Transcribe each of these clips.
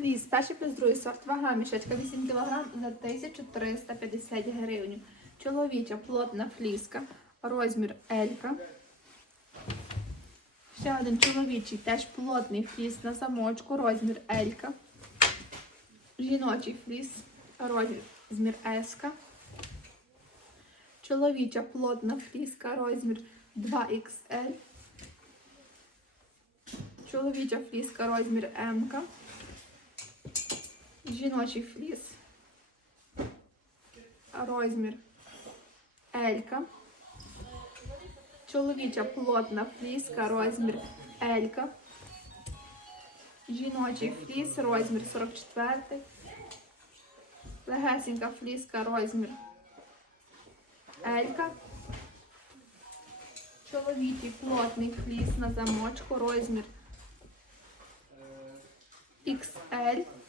Фліс, перший плюс другий сорт, вага мішечка 8 кг за 1350 гривень. Чоловіча плотна фліска, розмір Елька. Ще один чоловічий, теж плотний фліс на замочку, розмір Елька. Жіночий фліс, розмір Еска. Чоловіча плотна фліска, розмір 2XL. Чоловіча фліска, розмір М. Жіночий фліс. Розмір L. Чоловіча плотна фліска, розмір L. Жіночий фліс, розмір 44. Легесенька фліска, розмір L. Чоловічий плотний фліс на замочку, розмір XL.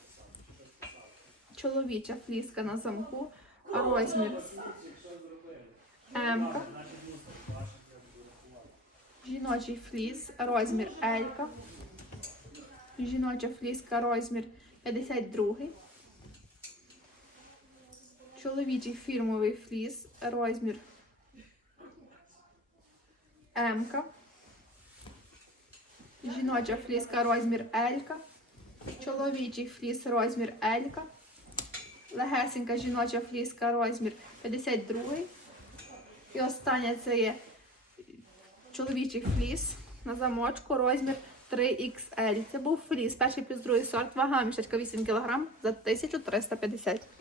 Чоловіча фліска на замку, розмір М. Жіночий фліс, розмір L. Жіноча фліска, розмір 52. Чоловічий фірмовий фліс, розмір М. Жіноча фліска, розмір L. Чоловічий фліс, розмір L. Легесенька жіноча фліска, розмір 52. І остання це є чоловічий фліс на замочку, розмір 3XL. Це був фліс, перший плюс другий сорт, вага мішечка 8 кг за 1350